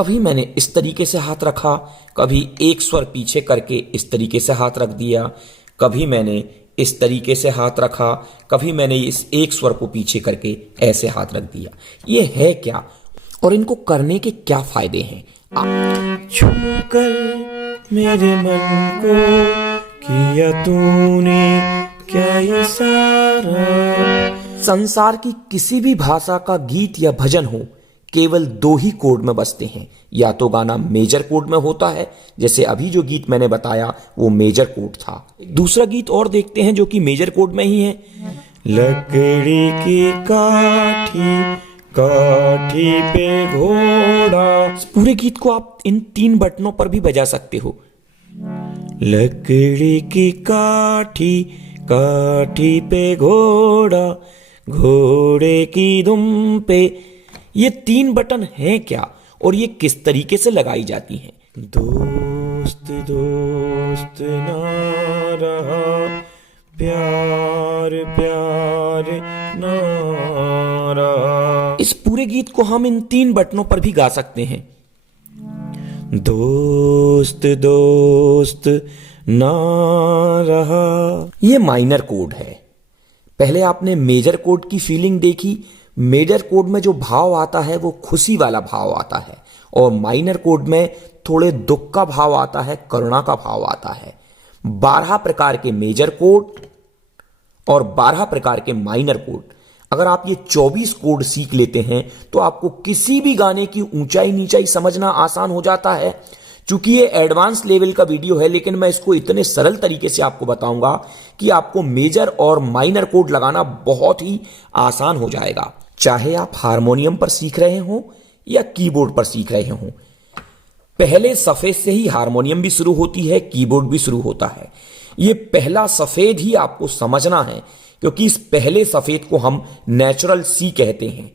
कभी मैंने इस तरीके से हाथ रखा, कभी एक स्वर पीछे करके इस तरीके से हाथ रख दिया, कभी मैंने इस तरीके से हाथ रखा, कभी मैंने इस एक स्वर को पीछे करके ऐसे हाथ रख दिया। ये है क्या और इनको करने के क्या फायदे हैं? छूकर मेरे मन को किया तूने क्या ये सारा। संसार की किसी भी भाषा का गीत या भजन हो, केवल दो ही कोड में बजते हैं। या तो गाना मेजर कोड में होता है, जैसे अभी जो गीत मैंने बताया वो मेजर कोड था। दूसरा गीत और देखते हैं जो कि मेजर कोड में ही है। लकड़ी की काठी काठी पे घोड़ा। इस पूरे गीत को आप इन 3 बटनों पर भी बजा सकते हो। लकड़ी की काठी काठी पे घोड़ा, घोड़े की दुम पे। ये 3 बटन हैं क्या और ये किस तरीके से लगाई जाती हैं? दोस्त दोस्त ना रहा, प्यार प्यार ना रहा। इस पूरे गीत को हम इन 3 बटनों पर भी गा सकते हैं। दोस्त दोस्त ना रहा। ये माइनर कोड है। पहले आपने मेजर कोड की फीलिंग देखी। मेजर कोड में जो भाव आता है वो खुशी वाला भाव आता है, और माइनर कोड में थोड़े दुख का भाव आता है, करुणा का भाव आता है। 12 प्रकार के मेजर कोड और 12 प्रकार के माइनर कोड। अगर आप ये 24 कोड सीख लेते हैं तो आपको किसी भी गाने की ऊंचाई नीचाई समझना आसान हो जाता है। चूंकि ये एडवांस लेवल का वीडियो है, लेकिन मैं इसको इतने सरल तरीके से आपको बताऊंगा कि आपको मेजर और माइनर कोड लगाना बहुत ही आसान हो जाएगा। चाहे आप हारमोनियम पर सीख रहे हो या कीबोर्ड पर सीख रहे हो। पहले सफेद से ही हारमोनियम भी शुरू होती है, कीबोर्ड भी शुरू होता है। ये पहला सफेद ही आपको समझना है, क्योंकि इस पहले सफेद को हम नेचुरल सी कहते हैं।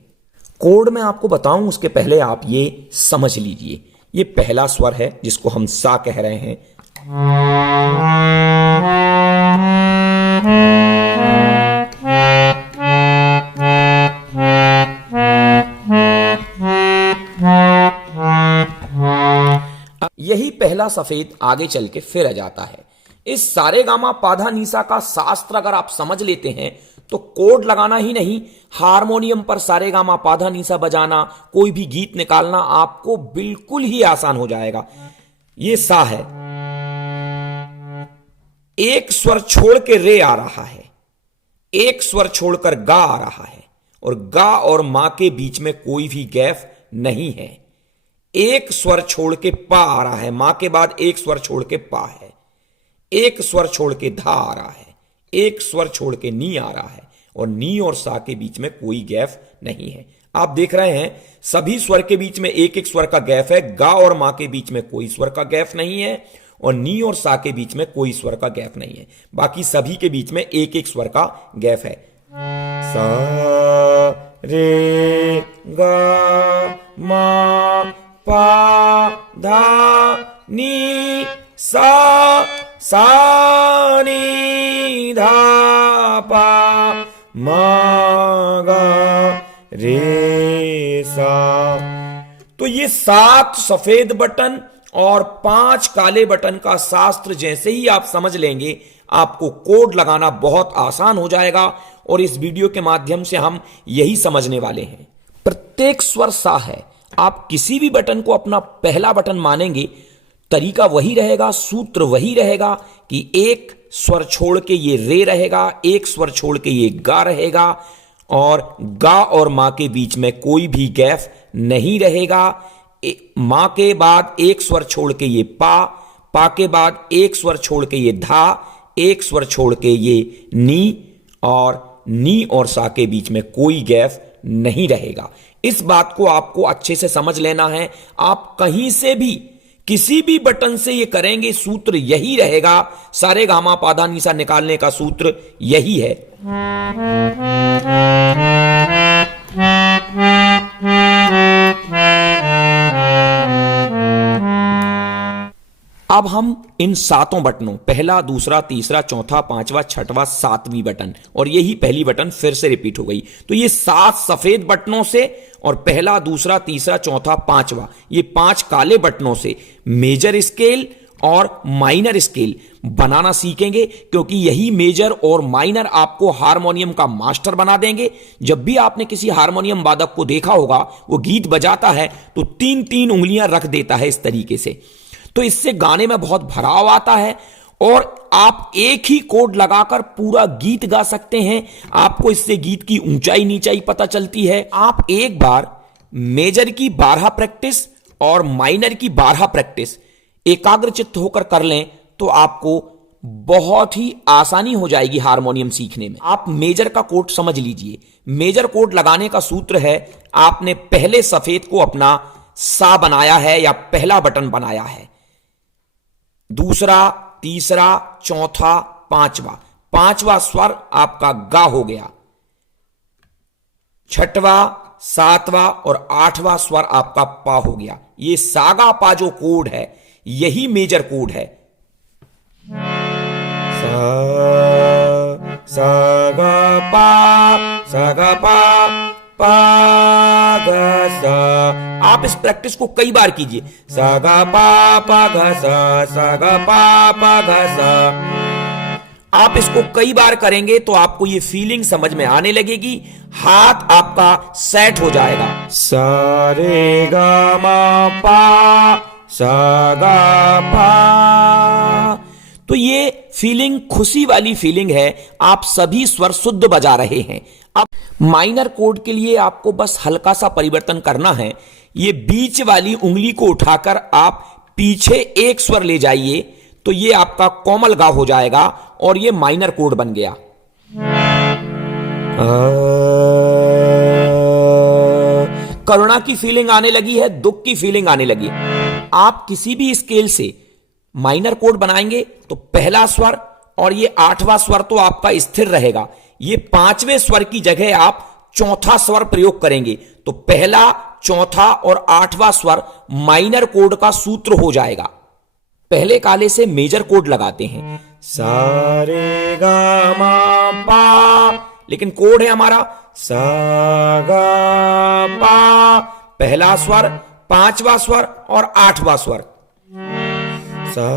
कोड मैं आपको बताऊं उसके पहले आप ये समझ लीजिए। ये पहला स्वर है जिसको हम सा कह रहे हैं। यही पहला सफेद आगे चल के फिर आ जाता है। इस सारे गामा पाधा नीसा का शास्त्र अगर आप समझ लेते हैं तो कोड लगाना ही नहीं, हारमोनियम पर सारे गामा पाधा नीसा बजाना, कोई भी गीत निकालना आपको बिल्कुल ही आसान हो जाएगा। ये सा है, एक स्वर छोड़ के रे आ रहा है, एक स्वर छोड़कर गा आ रहा है, और गा और मां के बीच में कोई भी गैप नहीं है। एक स्वर छोड़ के पा आ रहा है, मां के बाद एक स्वर छोड़ के पा है, एक स्वर छोड़ के धा आ रहा है, एक स्वर छोड़ के नी आ रहा है, और नी और सा के बीच में कोई गैप नहीं है। आप देख रहे हैं सभी स्वर के बीच में एक एक स्वर का गैप है। गा और मां के बीच में कोई स्वर का गैप नहीं है, और नी और सा के बीच में कोई स्वर का गैप नहीं है। बाकी सभी के बीच में एक एक स्वर का गैप है। सा रे गा मा पा धा नी सा नी धा पा मा गा रे सा। तो ये 7 सफेद बटन और 5 काले बटन का शास्त्र जैसे ही आप समझ लेंगे, आपको कोड लगाना बहुत आसान हो जाएगा। और इस वीडियो के माध्यम से हम यही समझने वाले हैं। प्रत्येक स्वर सा है। आप किसी भी बटन को अपना पहला बटन मानेंगे, तरीका वही रहेगा, सूत्र वही रहेगा कि एक स्वर छोड़ के ये रे रहेगा, एक स्वर छोड़ के ये गा रहेगा, और गा और मां के बीच में कोई भी गैप नहीं रहेगा। मां के बाद एक स्वर छोड़ के ये पा, पा के बाद एक स्वर छोड़ के ये धा, एक स्वर छोड़ के ये नी, और नी और सा के बीच में कोई गैप नहीं रहेगा। इस बात को आपको अच्छे से समझ लेना है। आप कहीं से भी किसी भी बटन से ये करेंगे, सूत्र यही रहेगा। सारे गामा पाधा नीसा निकालने का सूत्र यही है। अब हम इन सातों बटनों, पहला, दूसरा, तीसरा, चौथा, पांचवा, छठवां, सातवीं बटन, और यही पहली बटन फिर से रिपीट हो गई, तो ये 7 सफेद बटनों से और पहला, दूसरा, तीसरा, चौथा, पांचवा, ये 5 काले बटनों से मेजर स्केल और माइनर स्केल बनाना सीखेंगे, क्योंकि यही मेजर और माइनर आपको हारमोनियम का मास्टर बना देंगे। जब भी आपने किसी हारमोनियम वादक को देखा होगा, वो गीत बजाता है तो 3-3 उंगलियां रख देता है इस तरीके से, तो इससे गाने में बहुत भराव आता है और आप एक ही कोड लगाकर पूरा गीत गा सकते हैं। आपको इससे गीत की ऊंचाई नीचाई पता चलती है। आप एक बार मेजर की 12 प्रैक्टिस और माइनर की 12 प्रैक्टिस एकाग्रचित्त होकर कर लें तो आपको बहुत ही आसानी हो जाएगी हारमोनियम सीखने में। आप मेजर का कोड समझ लीजिए। मेजर कोड लगाने का सूत्र है, आपने पहले सफेद को अपना सा बनाया है या पहला बटन बनाया है, दूसरा, तीसरा, चौथा, पांचवा स्वर आपका गा हो गया, छठवां, सातवां और 8वां स्वर आपका पा हो गया। ये सागा पा जो कोड है यही मेजर कोड है। सा गा पा गा सा। आप इस प्रैक्टिस को कई बार कीजिए। सा गा पा गा सा गा पा गा सा। आप इसको कई बार करेंगे तो आपको ये फीलिंग समझ में आने लगेगी, हाथ आपका सेट हो जाएगा। सा रे गा मा पा सा गा पा। तो ये फीलिंग खुशी वाली फीलिंग है, आप सभी स्वर शुद्ध बजा रहे हैं। अब माइनर कोड के लिए आपको बस हल्का सा परिवर्तन करना है। ये बीच वाली उंगली को उठाकर आप पीछे एक स्वर ले जाइए तो ये आपका कोमल गा हो जाएगा और ये माइनर कोड बन गया। करुणा की फीलिंग आने लगी है, दुख की फीलिंग आने लगी। आप किसी भी स्केल से माइनर कोड बनाएंगे तो पहला स्वर और ये 8वां स्वर तो आपका स्थिर रहेगा, ये 5वें स्वर की जगह आप चौथा स्वर प्रयोग करेंगे तो पहला, चौथा और 8वां स्वर माइनर कोड का सूत्र हो जाएगा। पहले काले से मेजर कोड लगाते हैं, सा रे गा मा पा, लेकिन कोड है हमारा सा गा पा। पहला स्वर, 5वां स्वर और 8वां स्वर। सा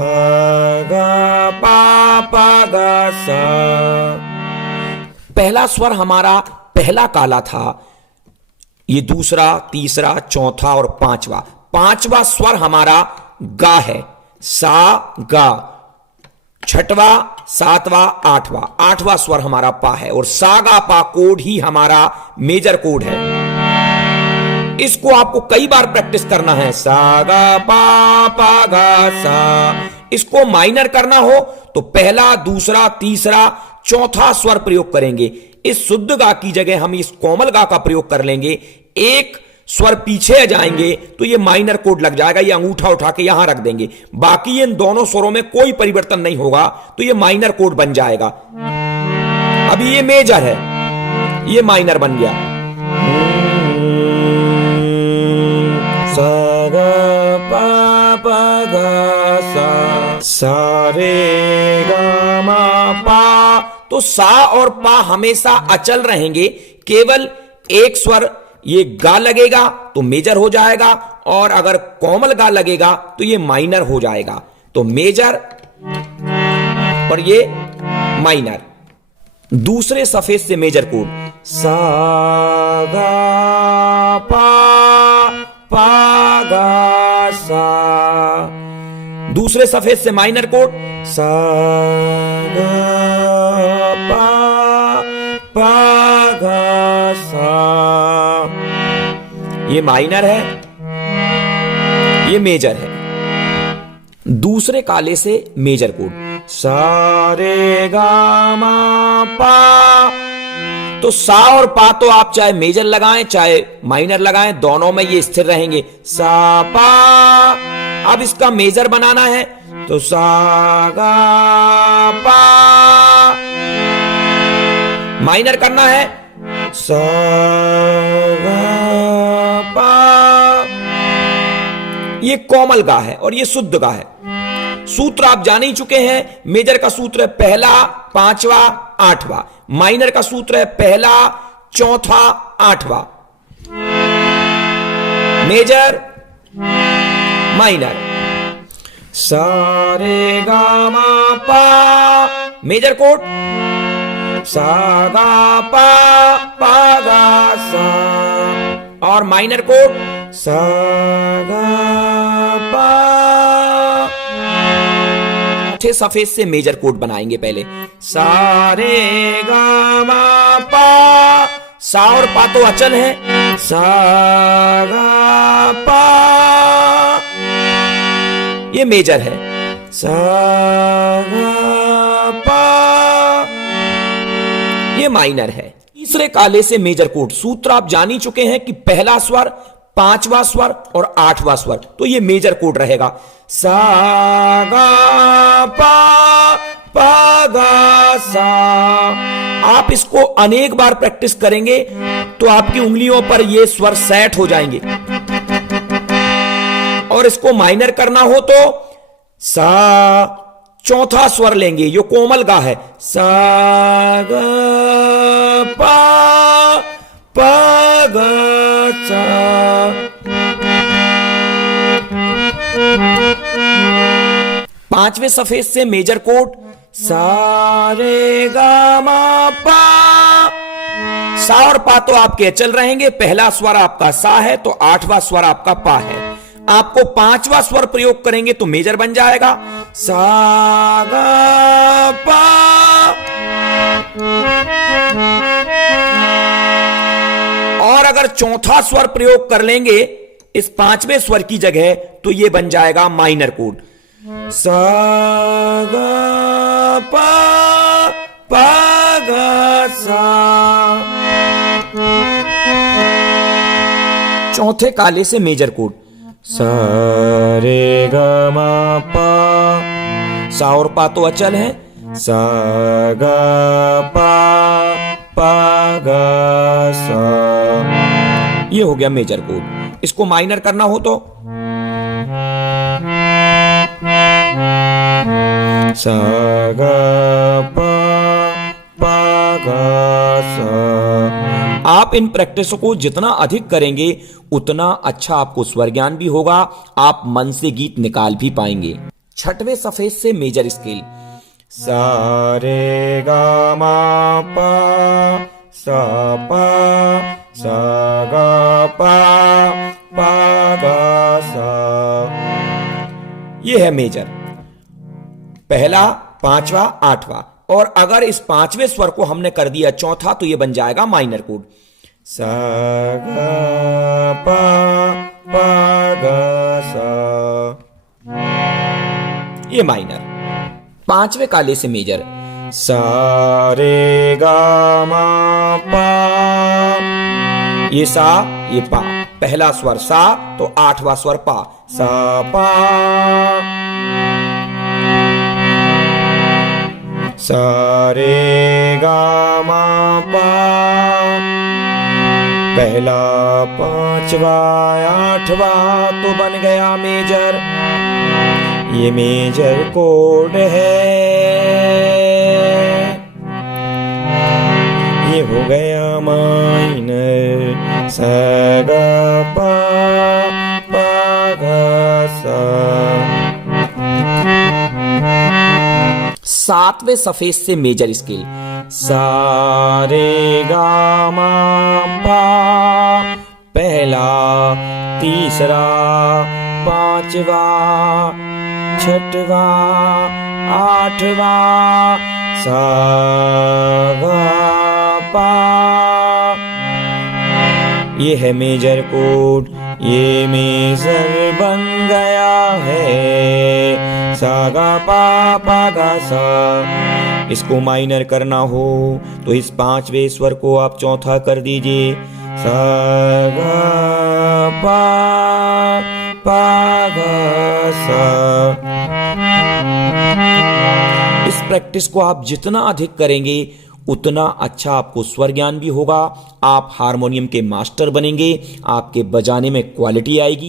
गा पा गा सा। पहला स्वर हमारा पहला काला था, ये दूसरा, तीसरा, चौथा और 5वां स्वर हमारा गा है, सा गा। 6वां, 7वां, 8वां स्वर हमारा पा है और सा गा पा कोड ही हमारा मेजर कोड है। इसको आपको कई बार प्रैक्टिस करना है, सा गा पा गा सा। इसको माइनर करना हो तो पहला, दूसरा, तीसरा, चौथा स्वर प्रयोग करेंगे। इस शुद्ध गा की जगह हम इस कोमल गा का प्रयोग कर लेंगे। एक स्वर पीछे जाएंगे तो ये माइनर कोड लग जाएगा, ये अंगूठा उठा के यहां रख देंगे, बाकी इन दोनों स्वरों में कोई परिवर्तन नहीं होगा तो ये माइनर कोड बन जाएगा। अभी ये मेजर है, ये माइनर बन गया। सा गा पा गा सा। सा रे गा मा पा। तो सा और पा हमेशा अचल रहेंगे, केवल एक स्वर ये गा लगेगा तो मेजर हो जाएगा और अगर कोमल गा लगेगा तो ये माइनर हो जाएगा। तो मेजर और ये माइनर। दूसरे सफेद से मेजर कोड, सा गा पा गा सा। दूसरे सफेद से माइनर कोड, सा गा पा गा सा। ये माइनर है, ये मेजर है। दूसरे काले से मेजर कोड, सा रे गा मा पा। तो सा और पा तो आप चाहे मेजर लगाएं चाहे माइनर लगाएं, दोनों में ये स्थिर रहेंगे, सा पा। अब इसका मेजर बनाना है तो सा गा पा। माइनर करना है, सा गा पा। ये कोमल गा है और ये शुद्ध गा है। सूत्र आप जान ही चुके हैं। मेजर का सूत्र है पहला, पांचवा, आठवां। माइनर का सूत्र है पहला, चौथा, आठवां। Major, minor. सा रे गा मा पा, मेजर कोड। सा गा पा गा सा। और माइनर कोड सा गा पा। चौथे सफेद से मेजर कोड बनाएंगे पहले। सा रे गा मा पा। सा और पा तो अचल है। सा गा पा, ये मेजर है। सा गा पा, ये माइनर है। तीसरे काले से मेजर कोड। सूत्र आप जान ही चुके हैं कि पहला स्वर, पांचवा स्वर और आठवां स्वर, तो ये मेजर कोड रहेगा। सा गा पा गा सा। आप इसको अनेक बार प्रैक्टिस करेंगे तो आपकी उंगलियों पर ये स्वर सेट हो जाएंगे। और इसको माइनर करना हो तो सा, चौथा स्वर लेंगे जो कोमल गा है। सा गा पा गा सा। पांचवें सफेद से मेजर कोड। सा रे गा मा पा। सा और पा तो आपके अचल रहेंगे। पहला स्वर आपका सा है तो आठवां स्वर आपका पा है। आपको पांचवा स्वर प्रयोग करेंगे तो मेजर बन जाएगा। सा गा पा। और अगर चौथा स्वर प्रयोग कर लेंगे इस पांचवें स्वर की जगह तो यह बन जाएगा माइनर कोड। सा गा पा गा सा। चौथे काले से मेजर कोड। सा रे गा मा पा। सा और पा तो अचल है। सा गा पा गा सा। ये हो गया मेजर कोड। इसको माइनर करना हो तो सा गा पा गा सा। आप इन प्रैक्टिस को जितना अधिक करेंगे उतना अच्छा आपको स्वर ज्ञान भी होगा। आप मन से गीत निकाल भी पाएंगे। छठवें सफेद से मेजर स्केल। सा रे गा मा पा। सा पा। सा गा पा गा सा। ये है मेजर। पहला, पांचवा, आठवां। और अगर इस पांचवें स्वर को हमने कर दिया चौथा तो ये बन जाएगा माइनर कोड। सा गा पा गा सा। ये माइनर। पांचवें काले से मेजर। सा रे गा मा पा। ये सा, ये पा। पहला स्वर सा तो आठवां स्वर पा। सा पा। सा रे गा मा पा। पहला, पांचवा, आठवां तो बन गया मेजर। ये मेजर कोड है। ये हो गया माइनर। सा गा पा गा सा। सातवें सफेद से मेजर स्केल। सा रे गा मा पा। पहला, तीसरा, पांचवा, छठवा, आठवा। सा गा पा। ये है मेजर कोड। ये मेजर बन गया है। सा गा पा गा सा। इसको माइनर करना हो तो इस पांचवें स्वर को आप चौथा कर दीजिए। सा गा पा गा सा। इस प्रैक्टिस को आप जितना अधिक करेंगे उतना अच्छा आपको स्वर ज्ञान भी होगा। आप हारमोनियम के मास्टर बनेंगे। आपके बजाने में क्वालिटी आएगी।